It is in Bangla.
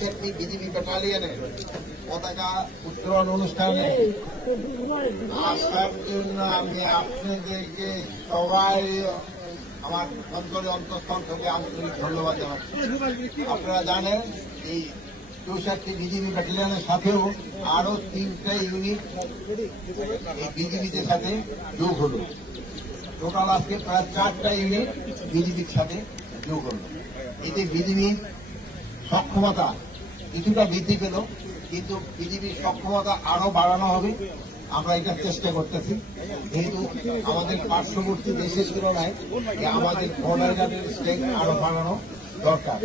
চৌষট্টি বিজিবি ব্যাটালিয়নের পতাকা উত্তোলন অনুষ্ঠানে আসার জন্য আমি আপনাদেরকে সবাই আমার অন্তঃস্থল থেকে আন্তরিক ধন্যবাদ জানাচ্ছি। আপনারা জানেন এই 64 বিজিবি ব্যাটালিয়নের সাথেও আরো 3টা ইউনিট এই বিজিবির সাথে যোগ হল। টোটাল আজকে প্রায় 4টা ইউনিট বিজিবির সাথে যোগ হল। এতে বিজিবির সক্ষমতা কিছুটা বৃদ্ধি পেল, কিন্তু বিজিবির সক্ষমতা আরো বাড়ানো হবে। আমরা এটা চেষ্টা করতেছি, যেহেতু আমাদের পার্শ্ববর্তী দেশের তুলনায় আমাদের বর্ডার গার্ডের স্ট্রেংথ আরো বাড়ানো দরকার।